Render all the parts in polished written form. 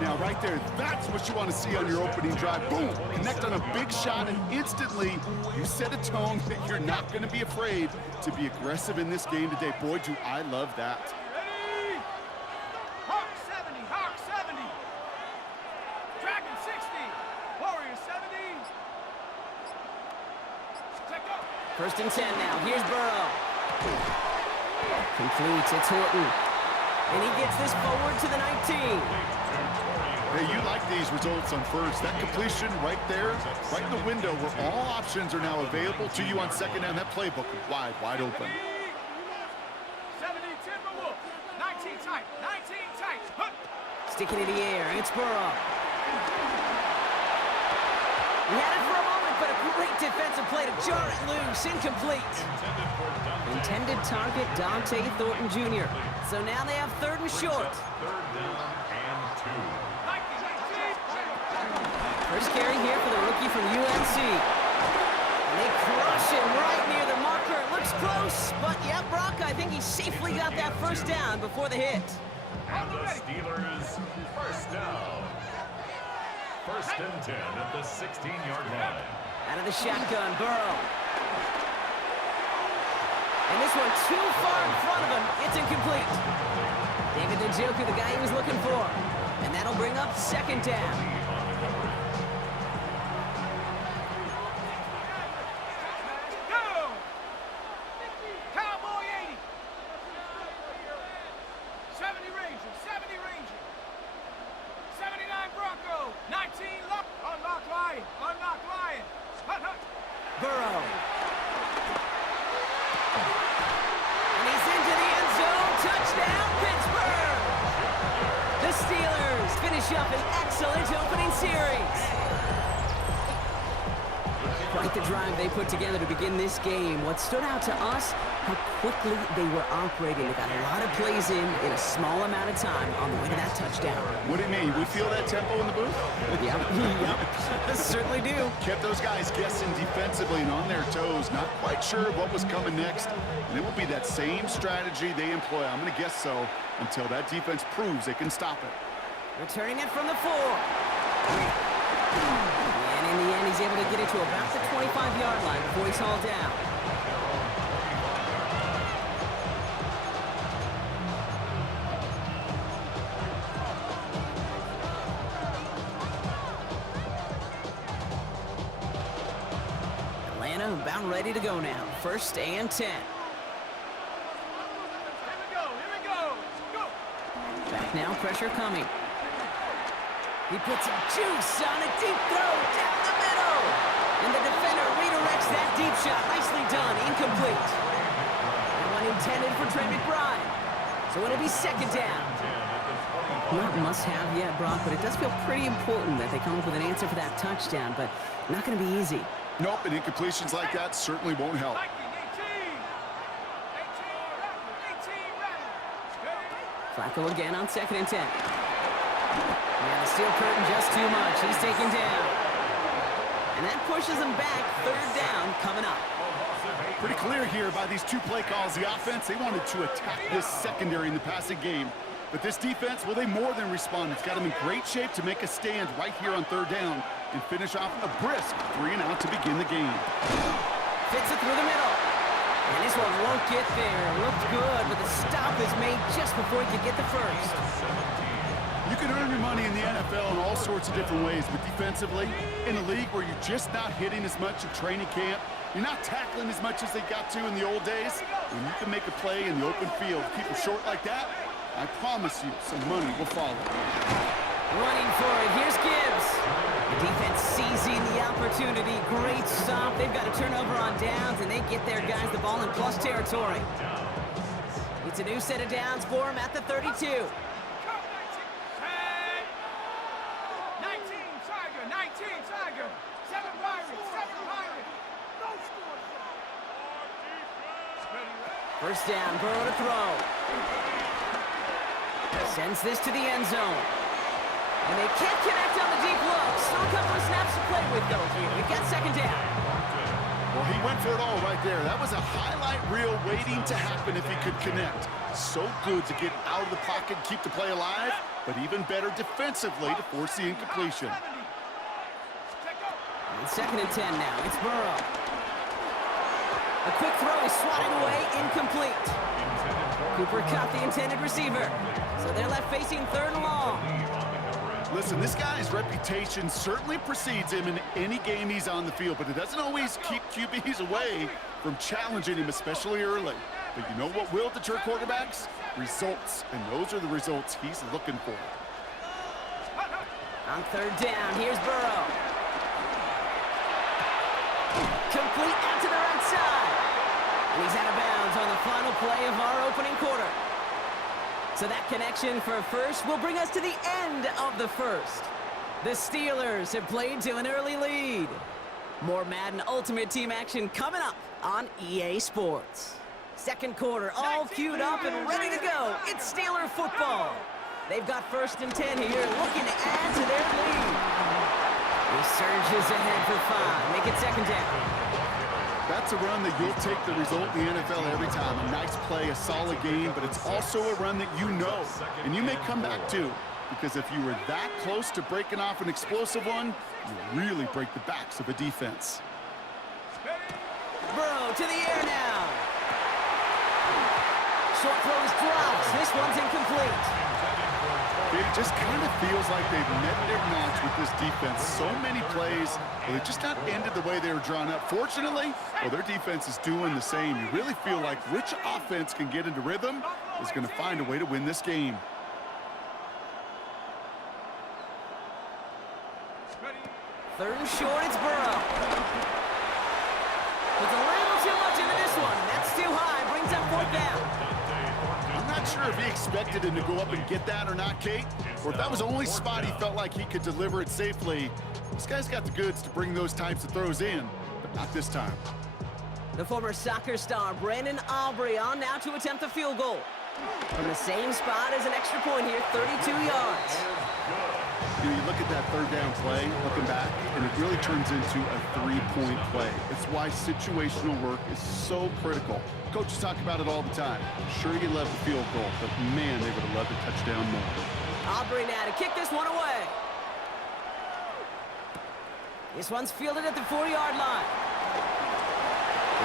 Now, right there, that's what you want to see on your opening drive. Boom! Connect on a big shot, and instantly you set a tone that you're not going to be afraid to be aggressive in this game today. Boy, do I love that. Ready? Hawk 70, Hawk 70. Dragon 60, Warrior 70. Check up. First and 10 now. Here's Burrow. Completes. It's Horton. And he gets this forward to the 19. Hey, you like these results on first. That completion right there, right in the window where all options are now available to you on second down. That playbook wide open. 70 Timberwolf. 19 tight. 19 tight. Huh. Sticking in the air. It's Burrow. He had it for a moment, but a great defensive play to jar it loose. Incomplete. Intended target, Dante Thornton Jr. So now they have third and short. First carry here for the rookie from UNC. And they crush him right near the marker. Looks close, but yeah, Brock, I think he safely got that first down before the hit. And the Steelers, first down. First and 10 at the 16-yard line. Out of the shotgun, Burrow. And this one too far in front of him. It's incomplete. David Njoku, the guy he was looking for. And that'll bring up second down. Burrow. And he's into the end zone. Touchdown, Pittsburgh! The Steelers finish up an excellent opening series. Quite the drive they put together to begin this game. What stood out to us, how quickly they were operating. They got a lot of plays in a small amount of time on the way to that touchdown. What do you mean? We feel that tempo in the booth? Yep, certainly do. Kept those guys guessing defensively and on their toes, not quite sure what was coming next. And it will be that same strategy they employ. I'm going to guess so until that defense proves they can stop it. Returning it from the 4. And in the end, he's able to get it to about the 25-yard line before he's hauled down. Atlanta about ready to go now. First and 10. Here we go. Go. Back now, pressure coming. He puts some juice on a deep throw down the middle. And the defender redirects that deep shot. Nicely done. Incomplete. That one intended for Trey McBride. So it'll be second down. Not must-have yet, Brock, but it does feel pretty important that they come up with an answer for that touchdown, but not going to be easy. Nope, and incompletions like that certainly won't help. 18. Flacco again on second and 10. Yeah, the steel curtain just too much. He's taken down. And that pushes him back. Third down coming up. Pretty clear here by these two play calls. The offense, they wanted to attack this secondary in the passing game. But this defense, well, they more than respond. It's got them in great shape to make a stand right here on third down and finish off a brisk 3 and out to begin the game. Fits it through the middle. And this one won't get there. Looked good, but the stop is made just before he could get the first. You can earn your money in the NFL in all sorts of different ways, but defensively, in a league where you're just not hitting as much in training camp, you're not tackling as much as they got to in the old days, when you can make a play in the open field, keep them short like that, I promise you some money will follow. Running for it. Here's Gibbs. The defense seizing the opportunity. Great stop. They've got a turnover on downs, and they get their guys the ball in plus territory. It's a new set of downs for them at the 32. 19 Tiger. 7 Pirates. No score. First down, Burrow to throw. Sends this to the end zone. And they can't connect on the deep look. Still a couple of snaps to play with, though, here. We've got second down. Well, he went for it all right there. That was a highlight reel waiting to happen if he could connect. So good to get out of the pocket and keep the play alive, but even better defensively to force the incompletion. And 2nd and 10 now. It's Burrow. A quick throw is swatted away, incomplete. Cooper caught the intended receiver. So they're left facing 3rd and long. Listen, this guy's reputation certainly precedes him in any game he's on the field, but it doesn't always keep QBs away from challenging him, especially early. But you know what will deter quarterbacks? Results, and those are the results he's looking for. On 3rd down, here's Burrow. Complete out to the right side. And he's out of bounds on the final play of our opening quarter. So that connection for a first will bring us to the end of the first. The Steelers have played to an early lead. More Madden Ultimate Team action coming up on EA Sports. 2nd quarter all queued up and ready to go. It's Steeler football. They've got 1st and 10 here, looking to add to their lead. He surges ahead for 5. Make it 2nd down. That's a run that you'll take the result in the NFL every time. A nice play, a solid game, but it's also a run that you know, and you may come back to, because if you were that close to breaking off an explosive one, you really break the backs of a defense. Burrow to the air now. Short throw is dropped. This one's incomplete. It just kind of feels like they've met their match with this defense. So many plays, well, they just not ended the way they were drawn up. Fortunately, well, their defense is doing the same. You really feel like which offense can get into rhythm is going to find a way to win this game. Third and short, it's Burrow. Puts a little too much into this one. That's too high. Brings up 4th down. I'm not sure if he expected him to go up and get that or not, Kate, or if that was the only spot he felt like he could deliver it safely. This guy's got the goods to bring those types of throws in, but not this time. The former soccer star Brandon Aubrey on now to attempt the field goal. From the same spot as an extra point here, 32 yards. You look at that 3rd down play, looking back, and it really turns into a 3-point play. It's why situational work is so critical. Coaches talk about it all the time. Sure, you love the field goal, but man, they would have loved a touchdown more. Aubrey now to kick this one away. This one's fielded at the 4-yard line.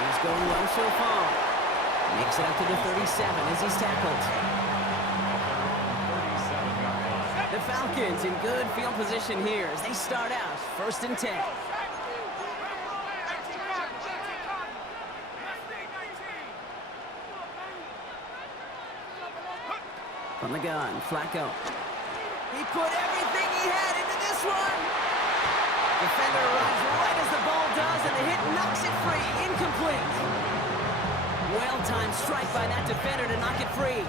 He's going low so far. Makes it up to the 37 as he's tackled. The Falcons in good field position here as they start out 1st and 10. From the gun, Flacco. He put everything he had into this one. Defender arrives right as the ball does, and the hit knocks it free. Incomplete. Well-timed strike by that defender to knock it free.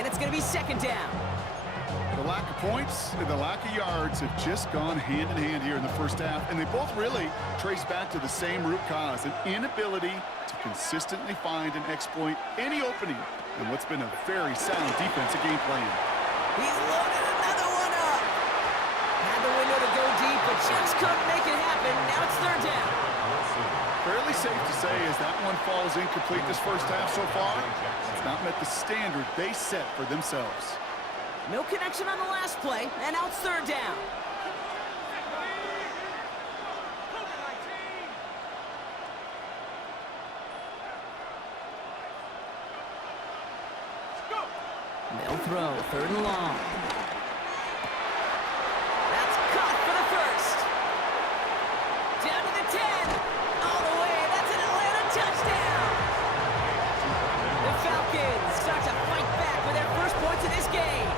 And it's going to be 2nd down. The lack of points and the lack of yards have just gone hand in hand here in the first half, and they both really trace back to the same root cause, an inability to consistently find and exploit any opening in what's been a very sound defensive game plan. He's loaded another one up. Had the window to go deep, but just couldn't make it happen. Now it's 3rd down. Fairly safe to say as that one falls incomplete this first half so far, it's not met the standard they set for themselves. No connection on the last play, and now it's 3rd down. They'll throw 3rd and long. That's caught for the first. Down to the 10. All the way. That's an Atlanta touchdown. The Falcons start to fight back with their first points of this game.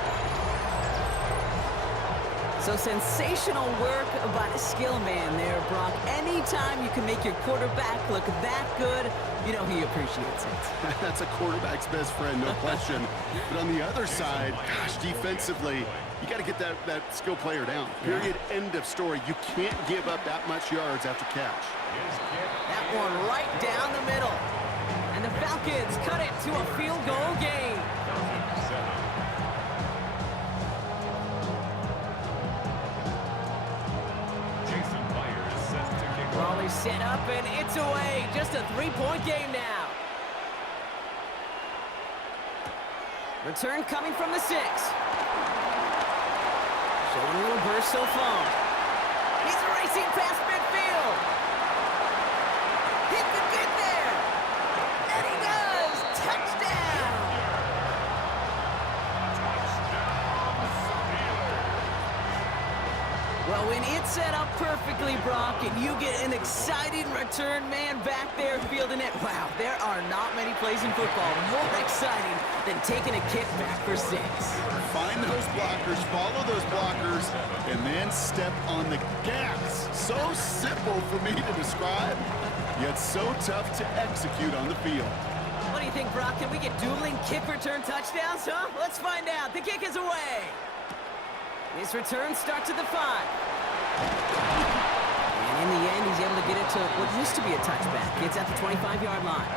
So sensational work by the skill man there, Brock. Anytime you can make your quarterback look that good, you know he appreciates it. That's a quarterback's best friend, no question. But on the other side, gosh, defensively, you got to get that skill player down. Period, end of story. You can't give up that much yards after catch. That one right down the middle. And the Falcons cut it to a field goal game. is set up, and it's away. Just a 3-point game now. Return coming from the 6. Showing a little burst so far. He's racing past midfield. He could get there. And he does. Touchdown. Well, when it's set up perfectly, Brock, and you get an exciting return man back there fielding it, wow, there are not many plays in football more exciting than taking a kick back for 6. Find those blockers, follow those blockers, and then step on the gas. So simple for me to describe, yet so tough to execute on the field. What do you think, Brock? Can we get dueling kick return touchdowns, huh? Let's find out. The kick is away. This return starts at the 5. And in the end, he's able to get it to what used to be a touchback. It's at the 25-yard line.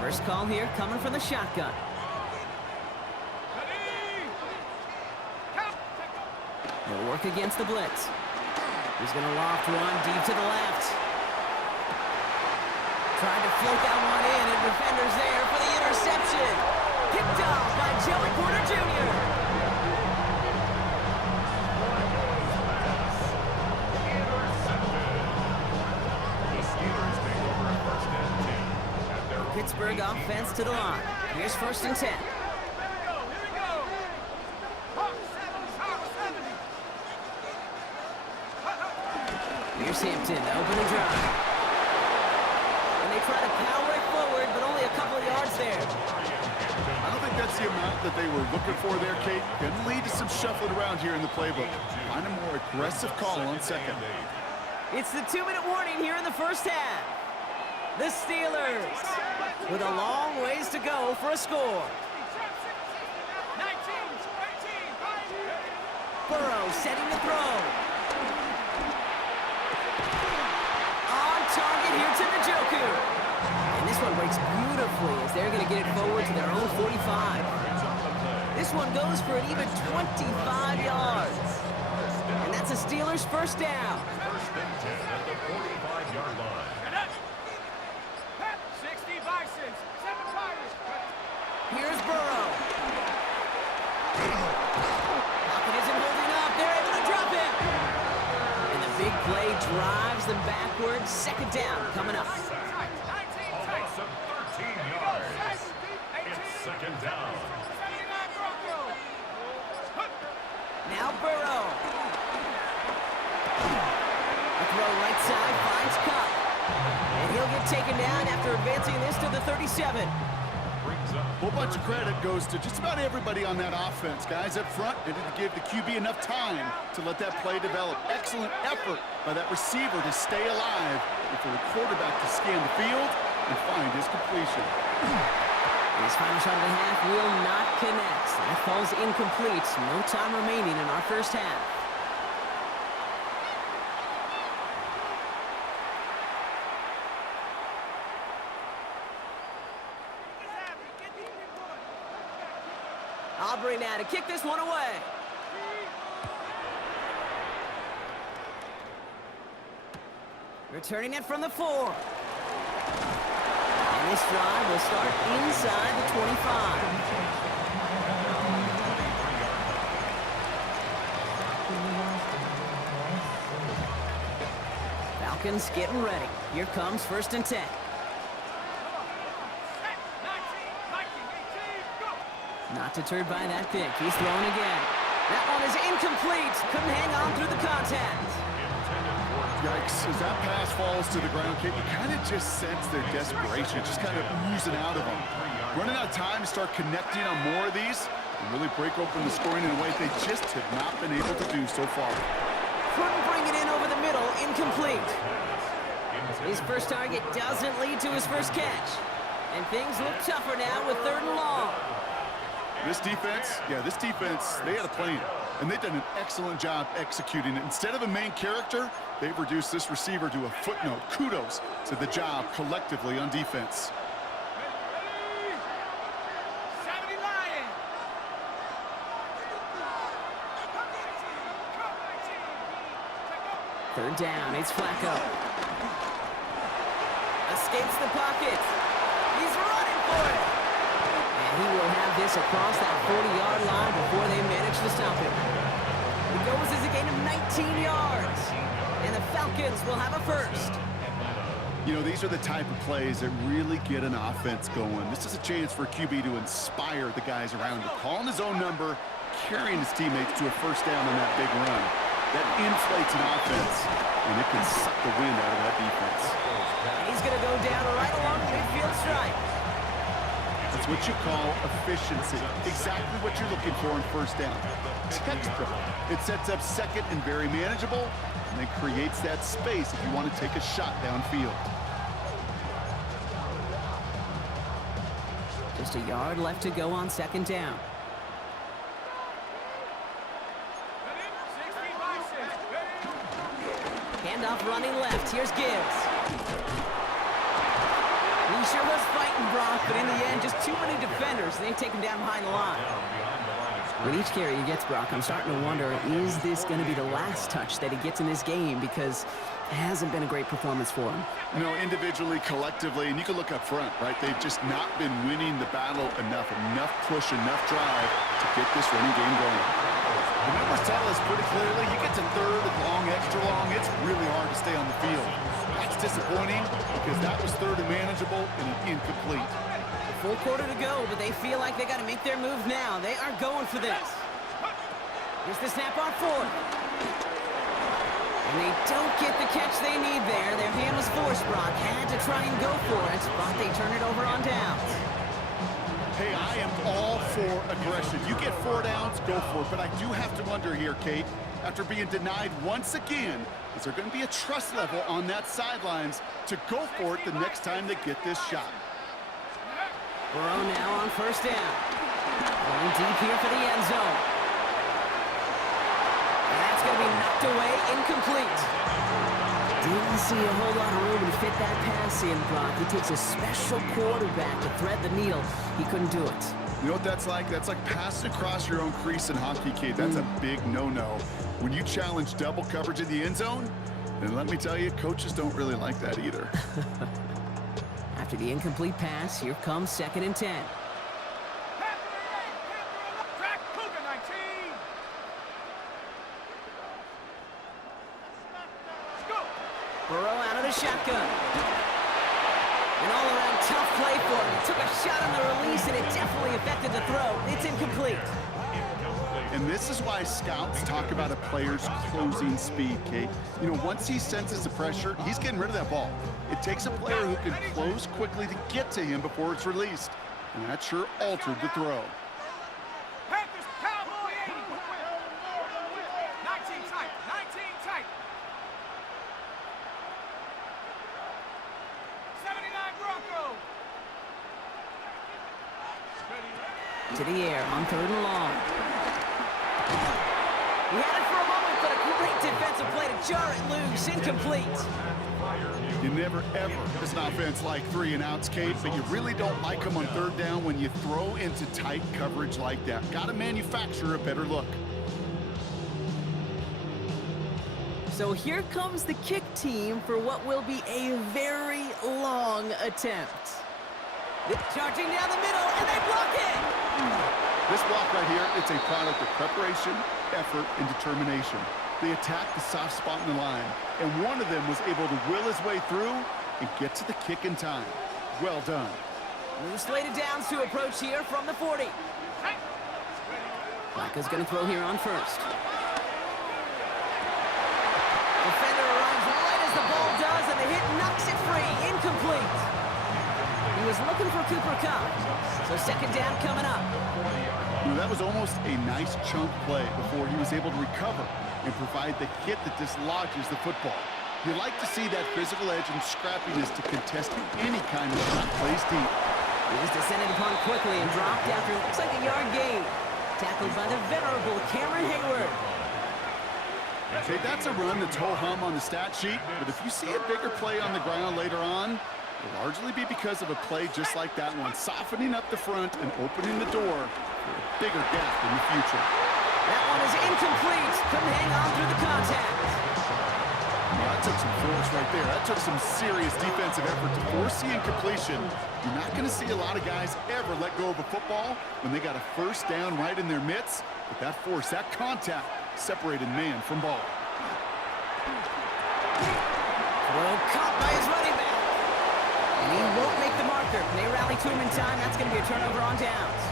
First call here coming from the shotgun. He'll work against the blitz. He's going to loft one deep to the left. Trying to float that one in, and defender's there for the interception. Picked off by Joey Porter Jr. Pittsburgh offense to the line. Here's 1st and 10. Here we go. Here's Hampton to open the drive. And they try to power it forward, but only a couple of yards there. I don't think that's the amount that they were looking for there, Kate. Can lead to some shuffling around here in the playbook. Find a more aggressive call on 2nd. It's the 2-minute warning here in the first half. The Steelers with a long ways to go for a score. 19, 18, Burrow setting the throw. On target here to Njoku. And this one breaks beautifully as they're going to get it forward to their own 45. This one goes for an even 25 yards. And that's a Steelers first down. 1st and 10 at the 45-yard line. 60 Bisons, 7 Pirates. Here's Burrow. Pocket isn't holding up. They're able to drop him. And the big play drives them backwards. 2nd down coming up. A loss of 13 yards. It's 2nd down. Now Burrow. The throw right side finds Cup. And he'll get taken down after advancing this to the 37. Whole bunch of credit goes to just about everybody on that offense. Guys up front, they didn't give the QB enough time to let that play develop. Excellent effort by that receiver to stay alive and for the quarterback to scan the field and find his completion. His final shot of the half will not connect. That falls incomplete. No time remaining in our first half. Aubrey now to kick this one away. Returning it from the 4. And this drive will start inside the 25. Falcons getting ready. Here comes 1st and 10. Not deterred by that pick. He's thrown again. That one is incomplete. Couldn't hang on through the contact. Yikes, as that pass falls to the ground, Kate, you kind of just sense their desperation, just kind of oozing out of them. Running out of time to start connecting on more of these and really break open the scoring in a way they just have not been able to do so far. Couldn't bring it in over the middle. Incomplete. His first target doesn't lead to his first catch. And things look tougher now with 3rd and long. This defense, they had a plan. And they've done an excellent job executing it. Instead of a main character, they've reduced this receiver to a footnote. Kudos to the job collectively on defense. 70 Lion. Third down, it's Flacco. Escapes the pocket. He's running for it. And he will have this across that 40-yard line before they manage to stop him. It goes as a gain of 19 yards. And the Falcons will have a first. You know, these are the type of plays that really get an offense going. This is a chance for QB to inspire the guys around him. Calling his own number, carrying his teammates to a first down on that big run. That inflates an offense, and it can suck the wind out of that defense. And he's going to go down right along the midfield stripe. That's what you call efficiency. Exactly what you're looking for in first down. Textbook. It sets up second and very manageable, and then creates that space if you want to take a shot downfield. Just a yard left to go on 2nd down. Handoff running left. Here's Gibbs. He sure was fighting, Brock, but in the end, just too many defenders. They take him down behind the line. With each carry he gets, Brock, I'm starting to wonder, is this going to be the last touch that he gets in this game? Because it hasn't been a great performance for him. You know, individually, collectively, and you can look up front, right? They've just not been winning the battle enough push, enough drive to get this running game going. The numbers tell us pretty clearly, you get to 3rd and long, extra long, it's really hard to stay on the field. That's disappointing because that was 3rd and manageable and an incomplete. A full quarter to go, but they feel like they got to make their move now. They are going for this. Here's the snap on 4th. And they don't get the catch they need there. Their hand was forced, Brock. Had to try and go for it, but they turn it over on downs. Hey, I am all for aggression. You get 4 downs, go for it. But I do have to wonder here, Kate, after being denied once again, is there going to be a trust level on that sidelines to go for it the next time they get this shot? Burrow now on 1st down. Going deep here for the end zone. And that's going to be knocked away, incomplete. Didn't see a whole lot of room to fit that pass in, Brock. It takes a special quarterback to thread the needle. He couldn't do it. You know what that's like? That's like passing across your own crease in hockey, Kate. That's a big no-no. When you challenge double coverage in the end zone, and let me tell you, coaches don't really like that either. After the incomplete pass, here comes 2nd and 10. Track Cougar 19. Go. Burrow out of the shotgun. An all-around tough play for him. He took a shot on the release, and it definitely affected the throw. It's incomplete. And this is why scouts talk about a player's closing speed, Kate. You know, once he senses the pressure, he's getting rid of that ball. It takes a player who can close quickly to get to him before it's released. And that sure altered the throw. Panthers, Cowboy 80. 19 tight. 19 tight. 79 Bronco. To the air on 3rd and long. He had it for a moment, but a great defensive play to jar it loose. Incomplete. You never, ever, as an offense, like 3 and outs, Kate, but you really don't like them on 3rd down when you throw into tight coverage like that. Got to manufacture a better look. So here comes the kick team for what will be a very long attempt. Charging down the middle, and they block it! This block right here, it's a product of preparation, effort, and determination. They attacked the soft spot in the line, and one of them was able to will his way through and get to the kick in time. Well done. New slated downs to approach here from the 40. Flacco's going to throw here on 1st. Defender arrives right as the ball does, and the hit knocks it free. Incomplete. He was looking for Cooper Kupp. So 2nd down coming up. You know, that was almost a nice chunk play before he was able to recover and provide the hit that dislodges the football. You like to see that physical edge and scrappiness to contest any kind of shot plays deep. He was descended upon quickly and dropped after it looks like a yard gain. Tackled by the venerable Cameron Hayward. Okay, that's a run that's ho-hum on the stat sheet, but if you see a bigger play on the ground later on, it'll largely be because of a play just like that one, softening up the front and opening the door for a bigger gap in the future. That one is incomplete. Couldn't hang on through the contact. Well, that took some force right there. That took some serious defensive effort to force the incompletion. You're not going to see a lot of guys ever let go of a football when they got a first down right in their midst. But that force, that contact, separated man from ball. Well, caught by his running back. And he won't make the marker. They rally to him in time. That's going to be a turnover on downs.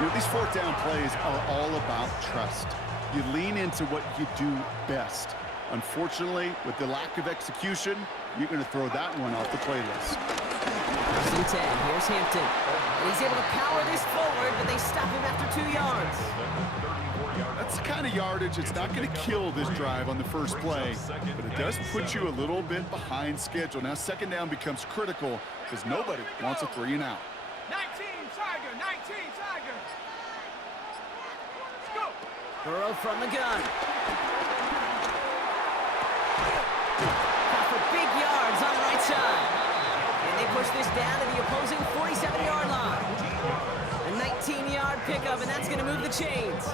You know, these fourth down plays are all about trust. You lean into what you do best. Unfortunately, with the lack of execution, you're going to throw that one off the playlist. First and 10. Here's Hampton. And he's able to power this forward, but they stop him after 2 yards. That's the kind of yardage. It's not going to kill this drive on the first play, but it does put you a little bit behind schedule. Now, second down becomes critical because nobody wants a 3 and out. 19 Tiger, 19 Tiger. Let's go. Burrow from the gun. Caught for big yards on the right side. And they push this down to the opposing 47-yard line. A 19-yard pickup, and that's going to move the chains.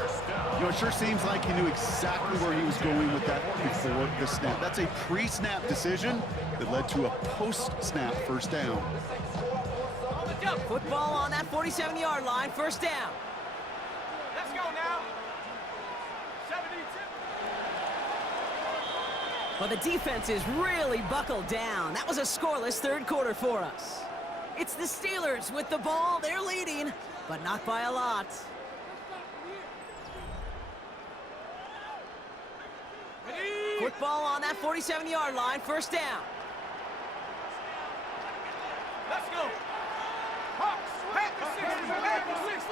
You know, it sure seems like he knew exactly where he was going with that before the snap. That's a pre-snap decision that led to a post-snap first down. Football on that 47-yard line, first down. Let's go now. 72. Well, the defense is really buckled down. That was a scoreless third quarter for us. It's the Steelers with the ball. They're leading, but not by a lot. Football on that 47-yard line, first down. Let's go. Hawks, Panthers 60, Panthers 60.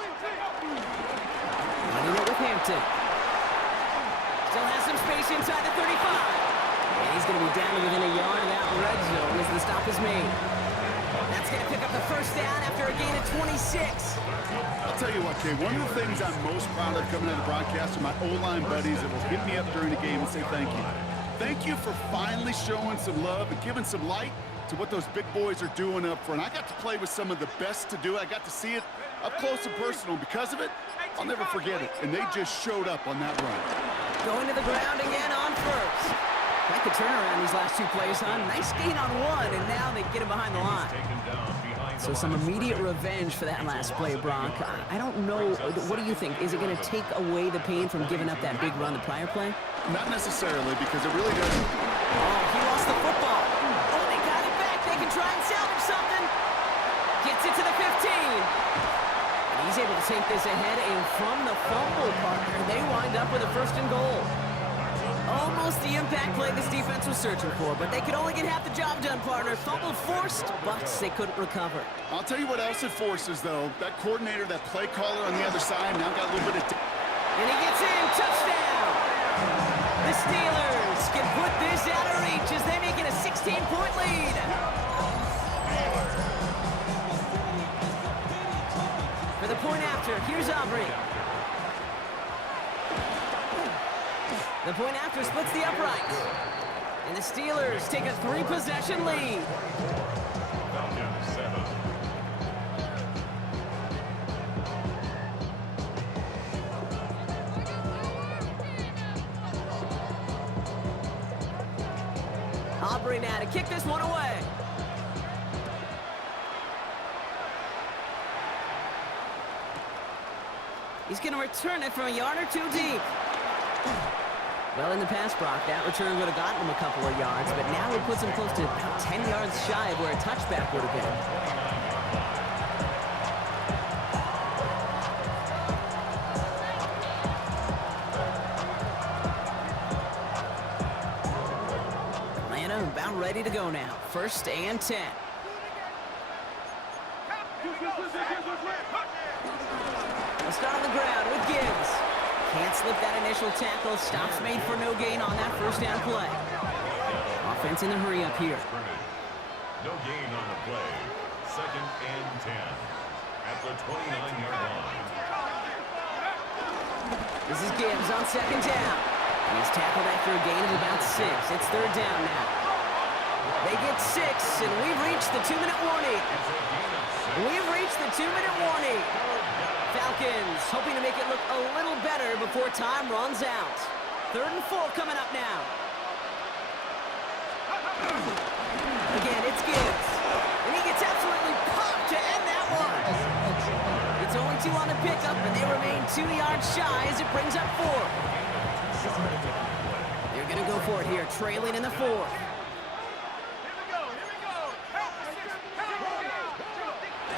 Running it with Hampton. Still has some space inside the 35. And he's going to be down to within a yard of that red zone as the stop is made. That's going to pick up the first down after a gain of 26. I'll tell you what, Kay, one of the things I'm most proud of coming out of the broadcast are my O-line buddies that will hit me up during the game and say thank you. Thank you for finally showing some love and giving some light to what those big boys are doing up front. I got to play with some of the best to do it. I got to see it up close and personal. Because of it, I'll never forget it. And they just showed up on that run. Going to the ground again on first. Like the turnaround these last 2 plays, huh? Nice gain on 1, and now they get him behind the line. So some immediate revenge for that last play, Brock. I don't know. What do you think? Is it going to take away the pain from giving up that big run the prior play? Not necessarily, because it really doesn't. Oh, he lost the football. Oh, they got it back. They can try and salvage something. Gets it to the 15. And he's able to take this ahead, and from the fumble partner, they wind up with a first and goal. Almost the impact play this defense was searching for, but they could only get half the job done, partner. Fumble forced, but they couldn't recover. I'll tell you what else it forces, though. That coordinator, that play caller on the other side, now got a little bit of... And he gets in. Touchdown! The Steelers can put this out of reach as they make it a 16-point lead. For the point after, here's Aubrey. The point after splits the uprights. And the Steelers take a 3-possession lead. Falcons 7. Aubrey now to kick this one away. He's going to return it from a yard or 2 deep. Well, in the past, Brock, that return would have gotten him a couple of yards, but now it puts him close to about 10 yards shy of where a touchback would have been. Atlanta about ready to go now. First and 10. We'll start on the ground with Gibbs. Can't slip that initial tackle. Stops made for no gain on that first down play. Offense in the hurry up here. No gain on the play. second and 10 at the 29-yard line. This is Gibbs on second down. And he's tackled after a gain of about 6. It's third down now. They get 6, and we've reached the 2-minute warning. We've reached the 2-minute warning. Falcons hoping to make it look a little better before time runs out. 3rd and 4 coming up now. Again, it's Gibbs. And he gets absolutely popped to end that one. It's only 2 on the pickup, and they remain 2 yards shy as it brings up 4. They're going to go for it here, trailing in the 4th.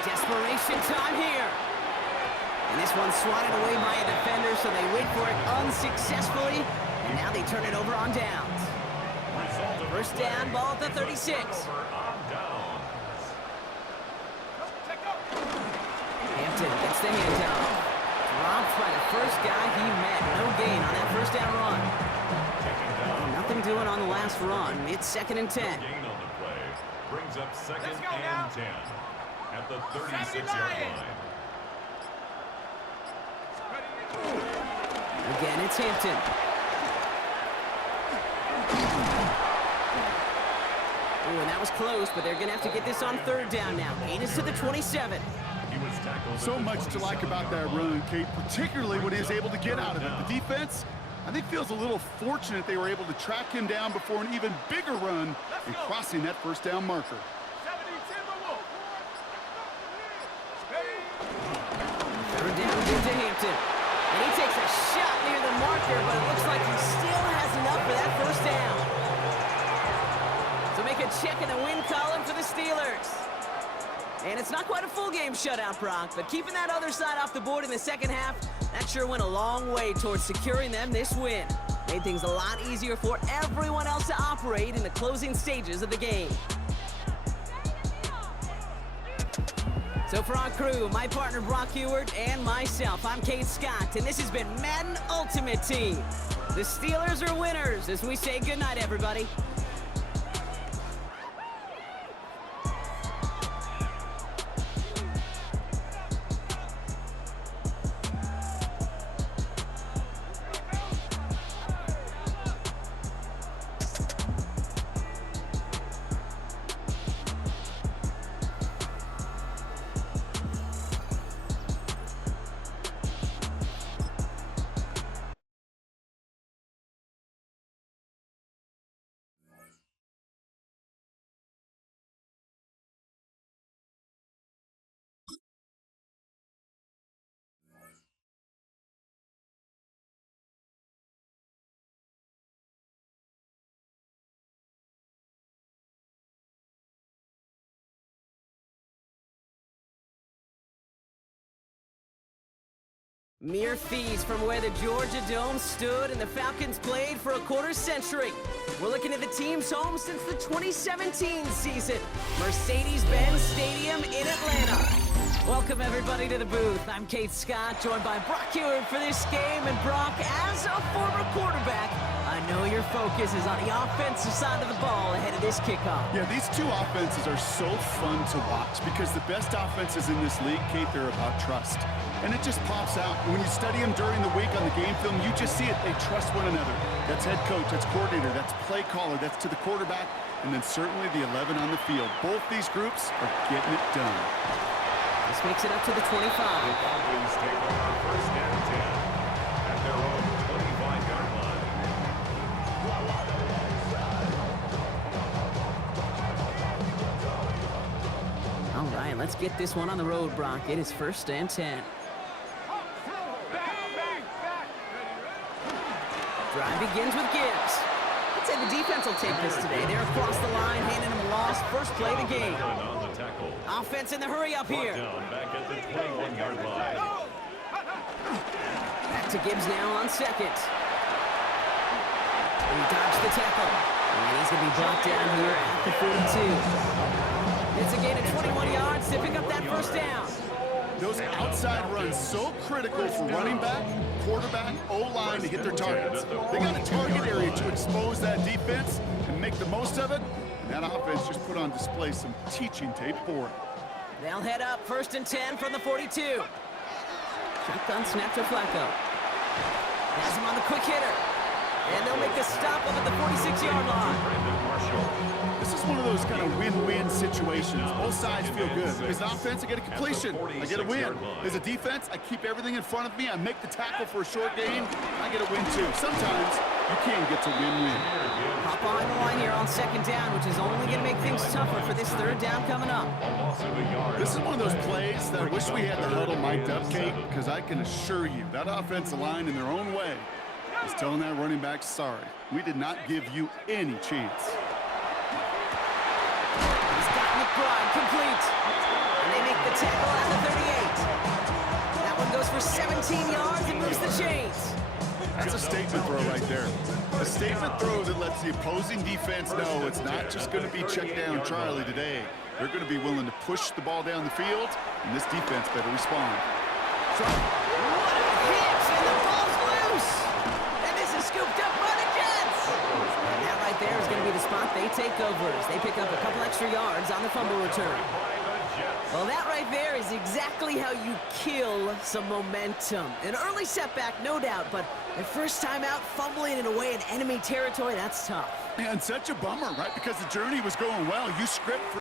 Desperation time here. And this one's swatted away by a defender, so they wait for it unsuccessfully. And now they turn it over on downs. First down, ball at the 36. Hampton gets the handoff. Dropped by the first guy he met. No gain on that first down run. Nothing doing on the last run. It's 2nd and 10. Gain on the play brings up 2nd and 10 at the 36-yard line. Again, it's Hampton. Ooh, and that was close, but they're going to have to get this on 3rd down now. Gain is to the 27. So much to like about that run, Kate, particularly when he was able to get out of it. The defense, I think, feels a little fortunate they were able to track him down before an even bigger run and crossing that first down marker. 3rd down to Hampton. And he takes a shot near the marker, but it looks like he still has enough for that first down. So make a check in the win column for the Steelers. And it's not quite a full game shutout, Brock, but keeping that other side off the board in the second half, that sure went a long way towards securing them this win. Made things a lot easier for everyone else to operate in the closing stages of the game. So for our crew, my partner Brock Ewert and myself, I'm Kate Scott, and this has been Madden Ultimate Team. The Steelers are winners as we say goodnight, everybody. Mere feet from where the Georgia Dome stood and the Falcons played for a quarter century. We're looking at the team's home since the 2017 season, Mercedes-Benz Stadium in Atlanta. Welcome everybody to the booth. I'm Kate Scott, joined by Brock Ewert for this game. And Brock, as a former quarterback, I know your focus is on the offensive side of the ball ahead of this kickoff. Yeah, these two offenses are so fun to watch because the best offenses in this league, Kate, they're about trust. And it just pops out. And when you study them during the week on the game film, you just see it. They trust one another. That's head coach, that's coordinator, that's play caller, that's to the quarterback, and then certainly the 11 on the field. Both these groups are getting it done. This makes it up to the 25. The Falcons take over 1st and 10 at their own 25-yard line. All right, let's get this one on the road, Brock. It is 1st and 10. Drive begins with Gibbs. I'd say the defense will take this today. They're across the line, handing him a loss. First play of the game. Offense in the hurry up here. Back at the 21-yard line. Back to Gibbs now on 2nd. He dodged the tackle. And he's going to be brought down here at the 42. It's a gain of 21 yards to pick up that first down. Those outside runs so critical for running back, quarterback, O-line to hit their targets. They got a target area to expose that defense and make the most of it. And that offense just put on display some teaching tape for it. They'll head up 1st and 10 from the 42. Shotgun snap to Flacco. Has him on the quick hitter. And they'll make the stop up at the 46-yard line. This is one of those kind of win-win situations. Both sides feel good. As an offense, I get a completion. I get a win. As a defense, I keep everything in front of me. I make the tackle for a short gain. I get a win, too. Sometimes you can get to win-win. Hop on the line here on 2nd down, which is only going to make things tougher for this 3rd down coming up. This is one of those plays that I wish we had the huddle mic'd up, Kate, because I can assure you that offensive line in their own way is telling that running back, sorry, we did not give you any chance. He's got McBride complete. And they make the tackle at the 38. That one goes for 17 yards and moves the chains. That's a statement throw right there. A statement throw that lets the opposing defense know it's not just going to be check down Charlie today. They're going to be willing to push the ball down the field, and this defense better respond. What a hit! And the ball's loose! And this is scooped up by the Jets! And that right there is going to be the spot they take over as they pick up a couple extra yards on the fumble return. Well, that right there is exactly how you kill some momentum. An early setback, no doubt, but their first time out, fumbling in away in enemy territory, that's tough. And such a bummer, right? Because the journey was going well. You script for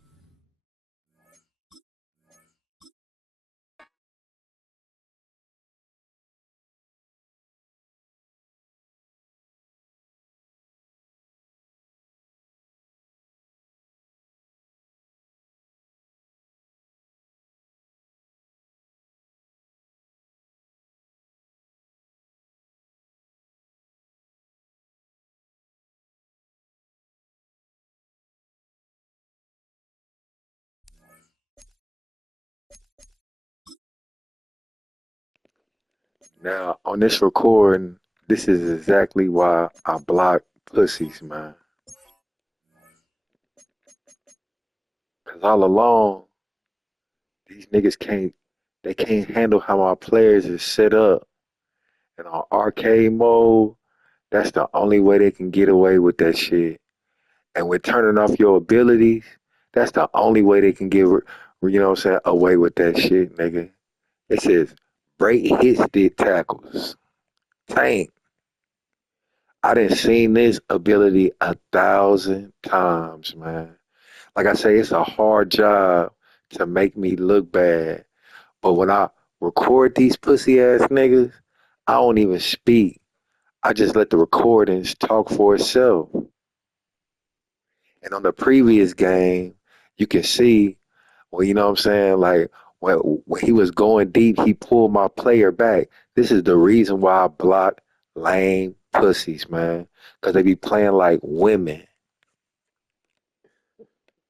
Now, on this recording, this is exactly why I block pussies, man. Because all along, these niggas can't handle how my players is set up. And on arcade mode, that's the only way they can get away with that shit. And with turning off your abilities, that's the only way they can get, you know what I'm saying, away with that shit, nigga. It says, break hit stick tackles. Tank. I done seen this ability 1,000 times, man. Like I say, it's a hard job to make me look bad. But when I record these pussy ass niggas, I don't even speak. I just let the recordings talk for itself. And on the previous game, you can see, well, you know what I'm saying? Like when he was going deep, he pulled my player back. This is the reason why I block lame pussies, man. Because they be playing like women.